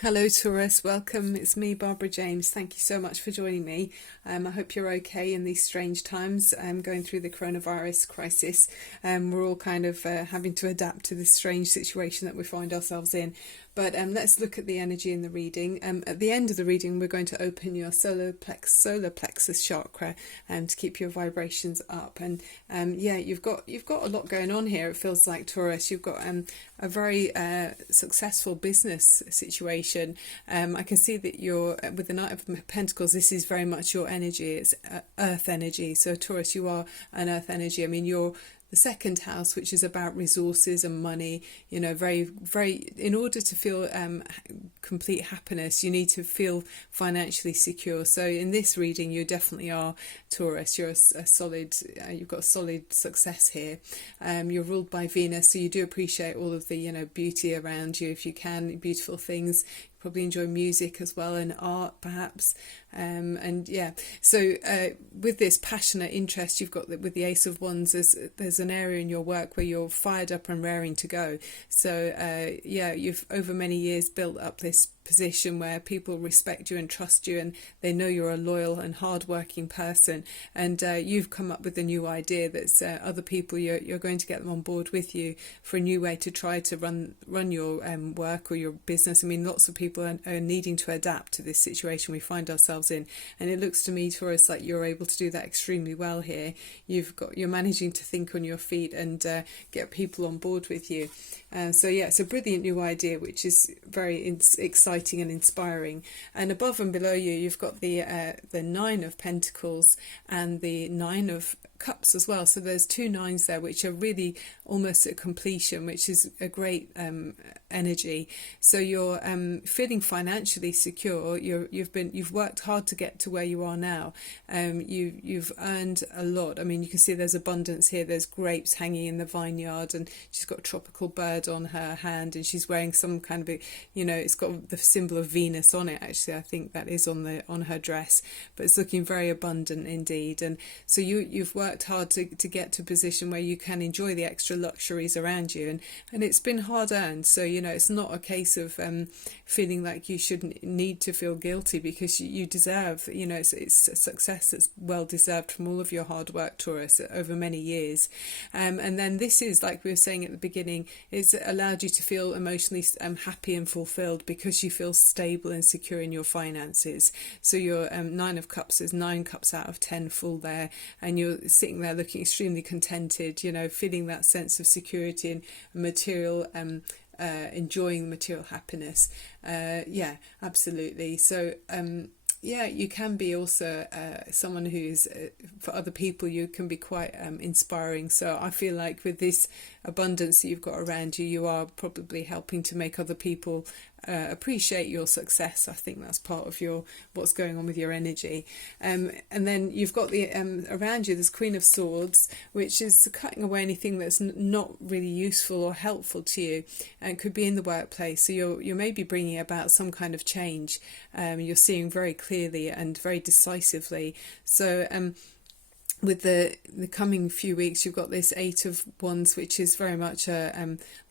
Hello, Taurus. Welcome. It's me, Barbara James. Thank you so much for joining me. I hope you're okay in these strange times. Going through the coronavirus crisis. We're all kind of having to adapt to this strange situation that we find ourselves in. But let's look at the energy in the reading. At the end of the reading, we're going to open your solar plexus chakra to keep your vibrations up. And yeah, you've got a lot going on here. It feels like, Taurus. You've got a very successful business situation. I can see that you're with the Knight of Pentacles. This is very much your energy. It's earth energy. So Taurus, you are an earth energy. I mean, you're the second house, which is about resources and money. You know, very in order to feel complete happiness, you need to feel financially secure. So in this reading, you definitely are, Taurus. You're a solid, you've got solid success here. You're ruled by Venus, so you do appreciate all of the, beauty around you if you can, beautiful things. Probably enjoy music as well, and art perhaps. And yeah, so with this passionate interest you've got with the Ace of Wands, there's an area in your work where you're fired up and raring to go. So yeah, you've over many years built up this position where people respect you and trust you, and they know you're a loyal and hard-working person. And you've come up with a new idea that's other people, you're going to get them on board with you for a new way to try to run your work or your business. I mean, lots of people are needing to adapt to this situation we find ourselves in, and it looks to me, Taurus, like you're able to do that extremely well here. You're managing to think on your feet and get people on board with you. So yeah, it's a brilliant new idea, which is very exciting and inspiring. And above and below you, you've got the Nine of Pentacles and the Nine of Cups as well. So there's two nines there, which are really almost at completion, which is a great energy. So you're feeling financially secure. You've worked hard to get to where you are now. You've earned a lot. I mean, you can see there's abundance here. There's grapes hanging in the vineyard, and she's got a tropical bird on her hand, and she's wearing some kind of it's got the symbol of Venus on it. Actually, I think that is on her dress, but it's looking very abundant indeed. And so you've worked hard to get to a position where you can enjoy the extra luxuries around you, and it's been hard earned. So it's not a case of feeling like you shouldn't need to feel guilty, because you deserve, it's a success that's well deserved from all of your hard work, Taurus, over many years. And then this is, like we were saying at the beginning, it's allowed you to feel emotionally happy and fulfilled because you feel stable and secure in your finances. So your Nine of Cups is 9 cups out of 10 full there, and you're sitting there looking extremely contented, feeling that sense of security and material enjoying material happiness. Yeah, absolutely. So yeah, you can be also someone who's for other people, you can be quite inspiring. So I feel like with this abundance that you've got around you, you are probably helping to make other people appreciate your success. I think that's part of what's going on with your energy. And then you've got the around you, this Queen of Swords, which is cutting away anything that's not really useful or helpful to you, and could be in the workplace. So you're maybe bringing about some kind of change. You're seeing very clearly and very decisively. So with the coming few weeks, you've got this Eight of Wands, which is very much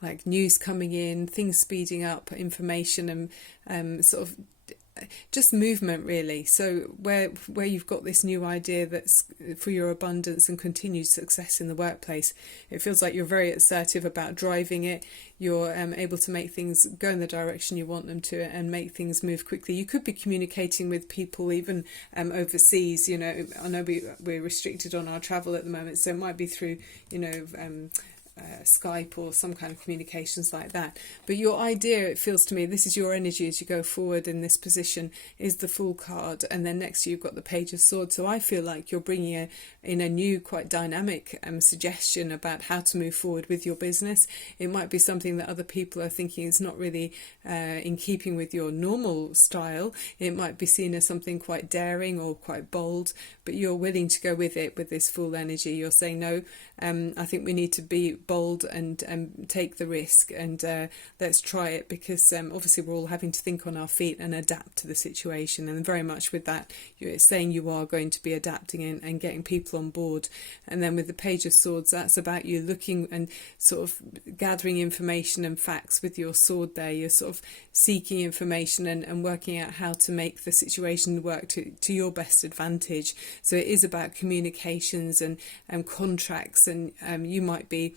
like news coming in, things speeding up, information, and sort of just movement, really. So where you've got this new idea that's for your abundance and continued success in the workplace, it feels like you're very assertive about driving it. You're able to make things go in the direction you want them to, and make things move quickly. You could be communicating with people even overseas. I know we're restricted on our travel at the moment, so it might be through Skype or some kind of communications like that. But your idea, it feels to me, this is your energy as you go forward in this position, is the Fool card, and then next to you've got the Page of Swords. So I feel like you're bringing in a new, quite dynamic suggestion about how to move forward with your business. It might be something that other people are thinking is not really in keeping with your normal style. It might be seen as something quite daring or quite bold, but you're willing to go with it with this Fool energy. You're saying, no, I think we need to be bold and take the risk, and let's try it, because obviously we're all having to think on our feet and adapt to the situation. And very much with that, you're saying you are going to be adapting and getting people on board. And then with the Page of Swords, that's about you looking and sort of gathering information and facts with your sword there. You're sort of seeking information and working out how to make the situation work to your best advantage. So it is about communications and contracts, and you might be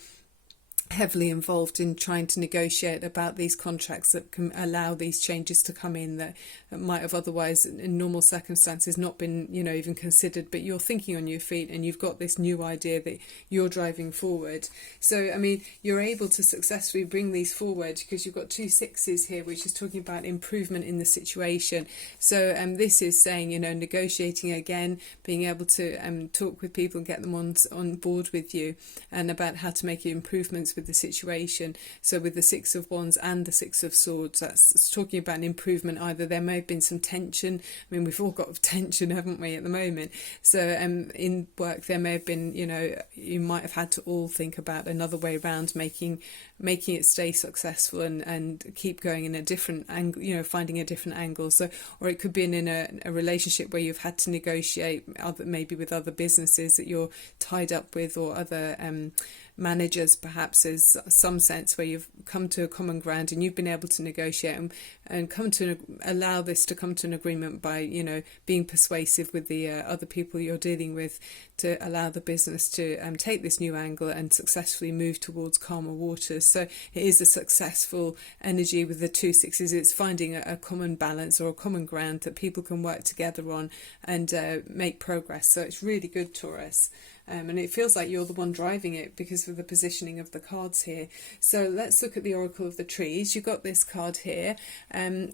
heavily involved in trying to negotiate about these contracts that can allow these changes to come in that might have otherwise in normal circumstances not been, you know, even considered. But you're thinking on your feet and you've got this new idea that you're driving forward. So I mean, you're able to successfully bring these forward because you've got 2 6s here, which is talking about improvement in the situation. So this is saying, you know, negotiating again, being able to talk with people and get them on board with you, and about how to make improvements with the situation. So with the 6 of Wands and the 6 of Swords, that's talking about an improvement. Either there may have been some tension. I mean, we've all got tension, haven't we, at the moment? So in work there may have been, you know, you might have had to all think about another way around making it stay successful and keep going in a different angle, you know, finding a different angle. So, or it could be in a relationship where you've had to negotiate maybe with other businesses that you're tied up with, or other managers. Perhaps there's some sense where you've come to a common ground and you've been able to negotiate and come to allow this to come to an agreement by, you know, being persuasive with the other people you're dealing with, to allow the business to take this new angle and successfully move towards calmer waters. So it is a successful energy with the 2 6s. It's finding a common balance or a common ground that people can work together on and make progress. So it's really good, Taurus. And it feels like you're the one driving it because of the positioning of the cards here. So let's look at the Oracle of the Trees. You got this card here.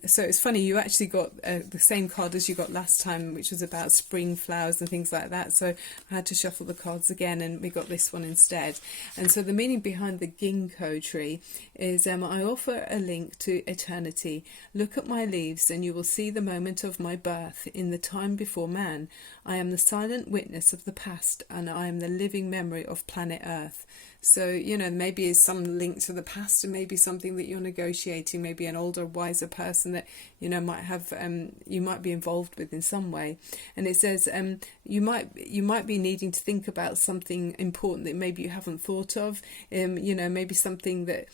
So it's funny, you actually got the same card as you got last time, which was about spring flowers and things like that. So I had to shuffle the cards again, and we got this one instead. And so the meaning behind the ginkgo tree is, I offer a link to eternity. Look at my leaves and you will see the moment of my birth in the time before man. I am the silent witness of the past, and I am the living memory of planet Earth. So, you know, maybe it's some link to the past, and maybe something that you're negotiating, maybe an older, wiser person that, you know, might have, you might be involved with in some way. And it says you might be needing to think about something important that maybe you haven't thought of, you know, maybe something that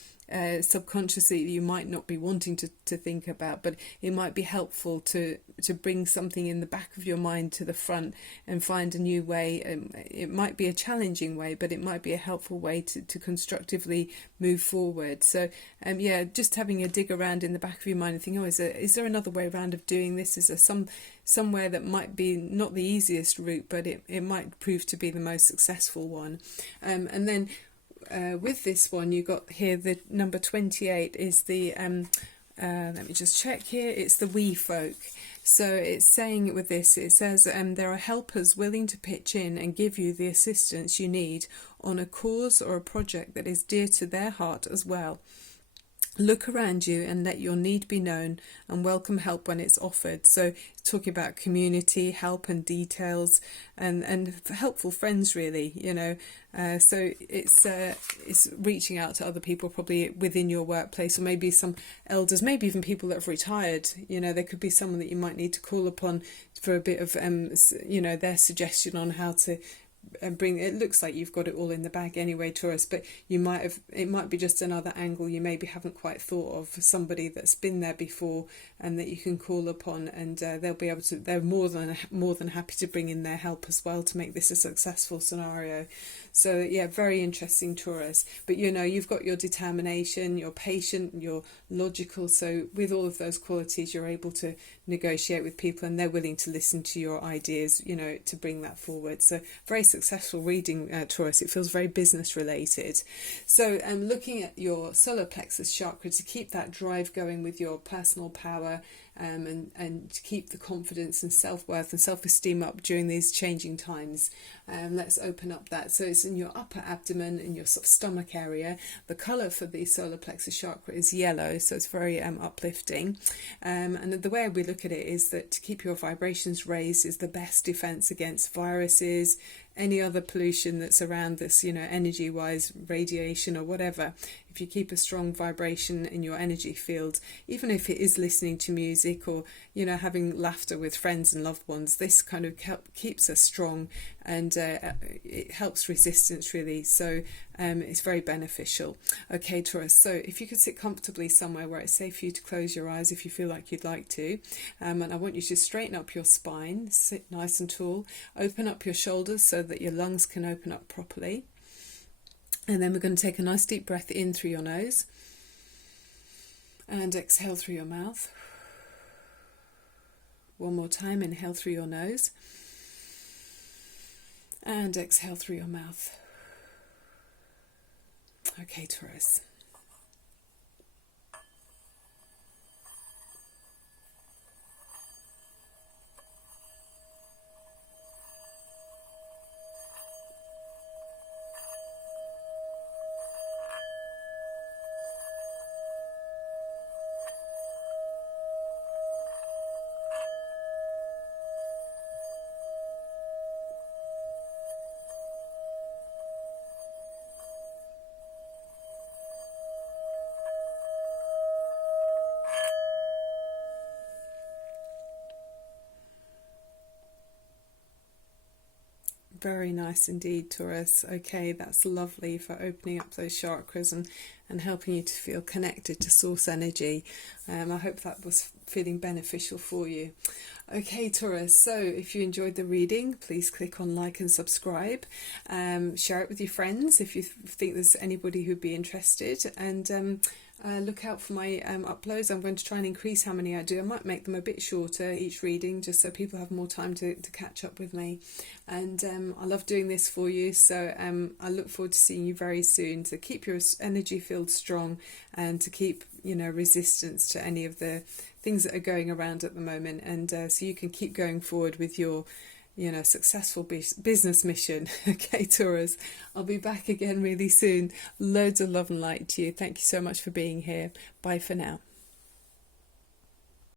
subconsciously you might not be wanting to think about, but it might be helpful to bring something in the back of your mind to the front and find a new way. It might be a challenging way, but it might be a helpful way to constructively move forward. So yeah, just having a dig around in the back of your mind and think, oh, is there another way around of doing this? Is there somewhere that might be not the easiest route, but it might prove to be the most successful one. And then with this one, you got here the number 28 is the let me just check here, it's the wee folk. So it's saying with this, it says there are helpers willing to pitch in and give you the assistance you need on a cause or a project that is dear to their heart as well. Look around you and let your need be known, and welcome help when it's offered. So talking about community, help and details, and helpful friends, really, you know. So it's reaching out to other people probably within your workplace, or maybe some elders, maybe even people that have retired. You know, there could be someone that you might need to call upon for a bit of, you know, their suggestion on how to bring. It looks like you've got it all in the bag anyway, Taurus, but it might be just another angle you maybe haven't quite thought of, for somebody that's been there before and that you can call upon, and they'll be able to, they're more than happy to bring in their help as well to make this a successful scenario. So yeah, very interesting, Taurus. But you know, you've got your determination, you're patient, you're logical. So with all of those qualities, you're able to negotiate with people, and they're willing to listen to your ideas, you know, to bring that forward. So very successful reading, Taurus. It feels very business related. So looking at your solar plexus chakra to keep that drive going with your personal power, and to keep the confidence and self-worth and self-esteem up during these changing times. Let's open up that. So it's in your upper abdomen, in your sort of stomach area. The colour for the solar plexus chakra is yellow, so it's very uplifting. And the way we look at it is that to keep your vibrations raised is the best defence against viruses, any other pollution that's around this, you know, energy wise, radiation or whatever. If you keep a strong vibration in your energy field, even if it is listening to music or, you know, having laughter with friends and loved ones, this kind of keeps us strong, and it helps resistance really. So it's very beneficial. Okay, Taurus, so if you could sit comfortably somewhere where it's safe for you to close your eyes if you feel like you'd like to, and I want you to straighten up your spine, sit nice and tall, open up your shoulders so that your lungs can open up properly. And then we're going to take a nice deep breath in through your nose and exhale through your mouth. One more time, inhale through your nose and exhale through your mouth. Okay, Taurus. Very nice indeed, Taurus. Okay, that's lovely for opening up those chakras and helping you to feel connected to source energy. I hope that was feeling beneficial for you. Okay, Taurus, so if you enjoyed the reading, please click on like and subscribe. Share it with your friends if you think there's anybody who'd be interested, and look out for my uploads. I'm going to try and increase how many I do. I might make them a bit shorter each reading, just so people have more time to catch up with me. And I love doing this for you, so I look forward to seeing you very soon, to keep your energy field strong and to keep, you know, resistance to any of the things that are going around at the moment, and so you can keep going forward with your, you know, successful business mission. Okay, Taurus, I'll be back again really soon. Loads of love and light to you. Thank you so much for being here. Bye for now.